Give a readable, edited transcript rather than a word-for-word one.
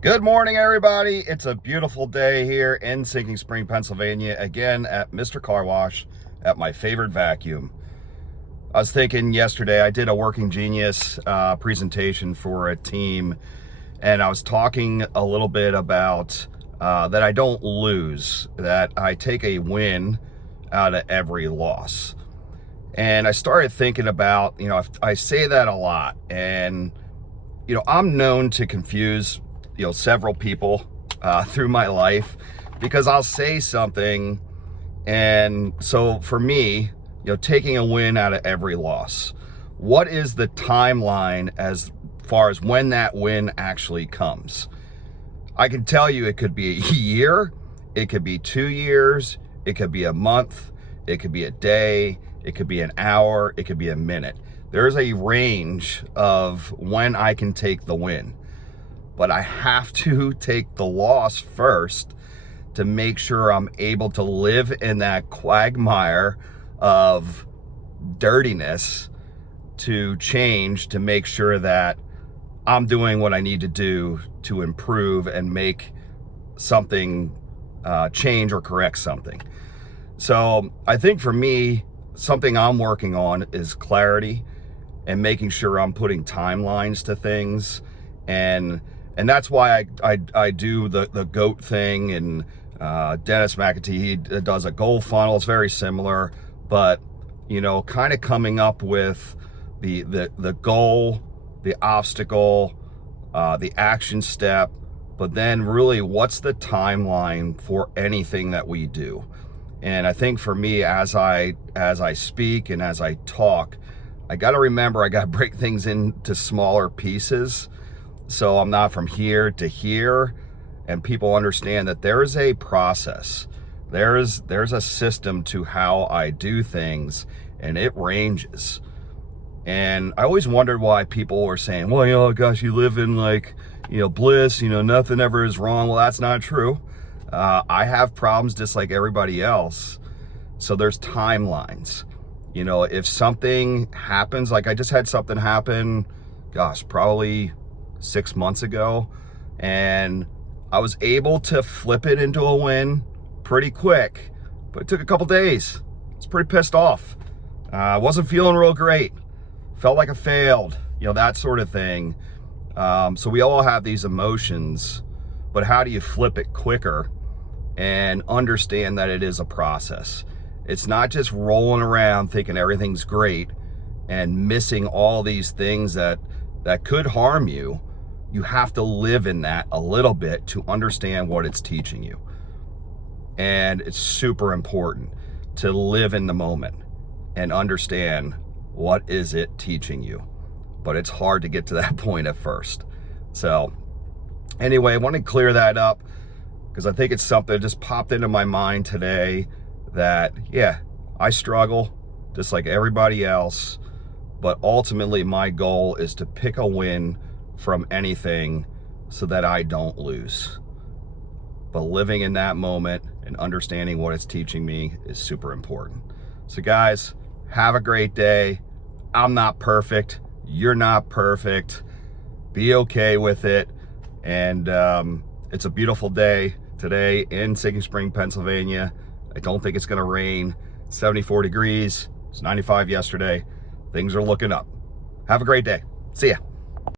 Good morning, everybody. It's a beautiful day here in Sinking Spring, Pennsylvania, again at Mr. Car Wash at my favorite vacuum. I was thinking yesterday, I did a Working Genius presentation for a team, and I was talking a little bit about that I don't lose, that I take a win out of every loss. And I started thinking about, I say that a lot, and, I'm known to confuse several people through my life because I'll say something. And so for me, taking a win out of every loss, what is the timeline as far as when that win actually comes? I can tell you it could be a year, it could be 2 years, it could be a month, it could be a day, it could be an hour, it could be a minute. There's a range of when I can take the win. But I have to take the loss first to make sure I'm able to live in that quagmire of dirtiness to change, to make sure that I'm doing what I need to do to improve and make something change or correct something. So I think for me, something I'm working on is clarity and making sure I'm putting timelines to things. And that's why I do the GOAT thing, and Dennis McAtee, he does a goal funnel. It's very similar, but kind of coming up with the goal, the obstacle, the action step, but then really what's the timeline for anything that we do. And I think for me, as I speak and as I talk, I got to remember I got to break things into smaller pieces. So I'm not from here to here, and people understand that there is a process. There's a system to how I do things, and it ranges. And I always wondered why people were saying, well, gosh, you live in bliss, nothing ever is wrong. Well, that's not true. I have problems just like everybody else. So there's timelines. If something happens, like I just had something happen, gosh, probably 6 months ago, and I was able to flip it into a win pretty quick, but it took a couple days. I was pretty pissed off. I wasn't feeling real great. Felt like I failed, that sort of thing. So we all have these emotions, but how do you flip it quicker and understand that it is a process? It's not just rolling around thinking everything's great and missing all these things that could harm you. You have to live in that a little bit to understand what it's teaching you. And it's super important to live in the moment and understand what is it teaching you. But it's hard to get to that point at first. So anyway, I want to clear that up because I think it's something that just popped into my mind today that, yeah, I struggle just like everybody else. But ultimately, my goal is to pick a win from anything so that I don't lose. But living in that moment and understanding what it's teaching me is super important. So guys, have a great day. I'm not perfect. You're not perfect. Be okay with it. And it's a beautiful day today in Sinking Spring, Pennsylvania. I don't think it's going to rain. 74 degrees. It's 95 yesterday. Things are looking up. Have a great day. See ya.